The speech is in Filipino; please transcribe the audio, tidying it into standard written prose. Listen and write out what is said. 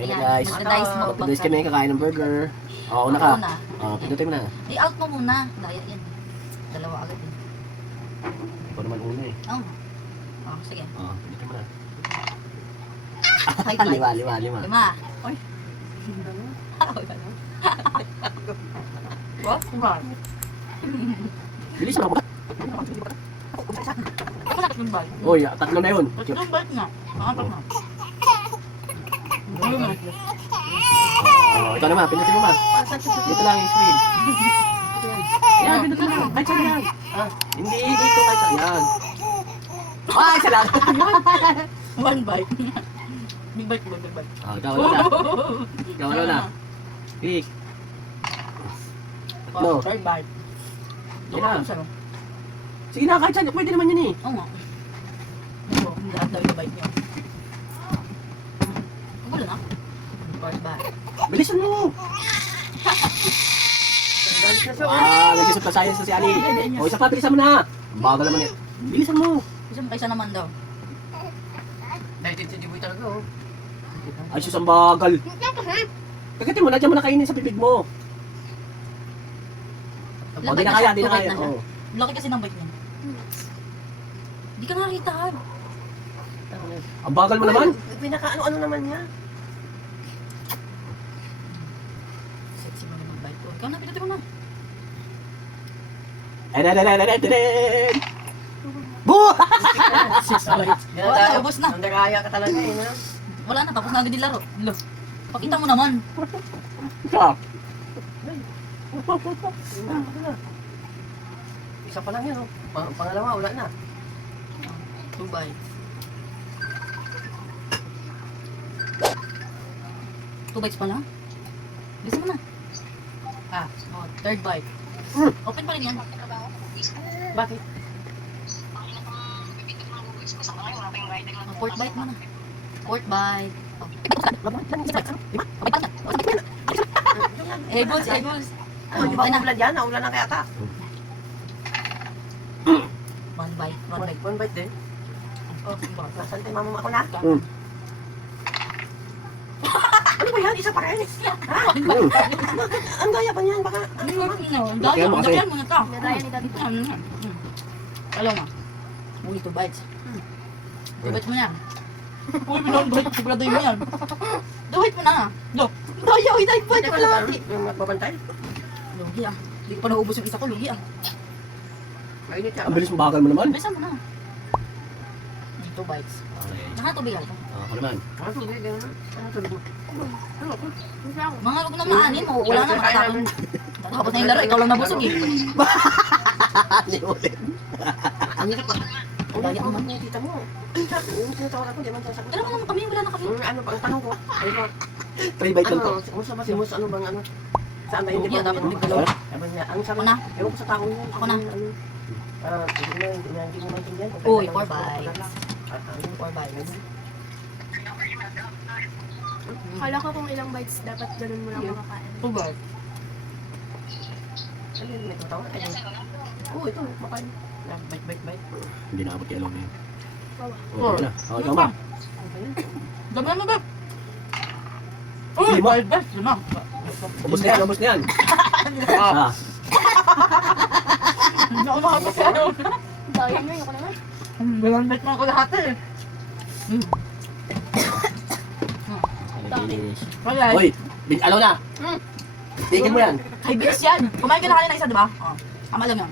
Ayun na guys. Magda-dice mo. Magda-dice kami, kakain ng burger. Oo, una ka. Una. Oo, pindutin mo na. I-out mo muna. Daya yan. Dalawa agad eh. Ikaw naman una eh. Oo. Oh, sige. Oo, pindutin mo na. High five. Lima. Lima. Oy. What? Bilis mo. Ako na tatlong bite. Uy, tatlo na yun. Tatlong bite na. Apat na. Oo, ito naman, pindutin mo ma. Dito lang yung screen. Yan, pindutin mo. Kahit saan yan. Hindi, dito kahit saan yan. Ah, isa lang. One bite. Big bite mo, big bite. Ikaw na. Ikaw na. Pick. No. Third bite. Yan na. Sige na, kahit saan. Pwede naman yun eh. Oo nga. Oo, lahat daw yung bite niya. Wala na. Fourth bite. Bilisan mo. Nag-isip pa science na si Ali. O, isa pa, bilisan mo na. Bagal naman yan. Bilisan mo. Isa naman daw. Dahil si Jiboy talaga oh. Ay, sus, ang bagal. Kagatin mo, nandiyan mo na kainin sa bibig mo. O, di na kaya, di na kaya. Oo. Laki kasi ng bite niya. Di ka nakita. Ang bagal mo naman. Pinaka-ano-ano naman niya. Sexy mo naman bite ko. Ikaw na, pinutin mo na. Boo! Six bites. Wala, ubos na. Nandaraya ka talaga eh. No? Wala na, tapos na agad yung laro. Lo. Pakita mo naman. Stop. Isa pa lang yan oh. Pangalawa, wala na. Two bites. Two bites pa lang? Bilisan mo na. Third bite. Open pa rin yan. Bakit? Fourth bite mo na. Fourth bite. Eggles. Ano, ulan yan? Naulan na kaya ta. One bite. One bite din. Oh, nasan tayo mama ako na? Ano ba yan? Isa pa rin? Ha? Ang gaya pa niyan, baka... Daya mo na ito. Alam mo. Uy, two bites. Two bites mo yan. Uy, pinag-bite. Sigurado mo yan. Two bites mo na. Look. Daya, uy, dahil bite. Wala. Magbabantay? Lugi ah. Hindi ko pa naubos yung isa ko. Lugi ah. Mainit ka. Ang bilis mo, bagal mo naman. Bilisan mo na. Two bites. Nakatubig ako. Ako naman. Ano tubig? Ano tubig? Mga lug na maanin mo. Wala na makatapon. Tapos na yung laro. Ikaw lang nabusog eh. Hindi ulit. Ang hirap pa. Daya mo. Tita mo. Yung tinatawag ako, di man siya sagot. Alam mo naman kami. Wala na kami. Ano pa ang tanong ko? Ano ba? 3 bite lang to. Musa ba si Mus? Ano bang ano? Saan ba hindi Lugi, ba? dapat hindi dalawa. Sabi niya, ang sabi Ako na. ewan ko sa tao niya. Ako na. Hindi mo maintindihan. Uy, 4 bites. 4 bites. Kala ko kung ilang bites dapat ganun mo lang makakain. 2 bites. Ano yun, may tatawa? Oo, ito, makain. Bite. Hindi na abot kay Along yun. Bawa. Oo, ito na. Ikaw ma. Dami mo ba? Uy, 5 bites. Lima. Ubus na yan. Ah. Hindi ako makapasya. Daya nyo, yung ko naman. Walang bite mo ako lahat eh. Wala. Uy, alaw na. Tigil mo yan. Ay, bilis yan. Kumain ka na kanina isa, di ba? Tama lang yan.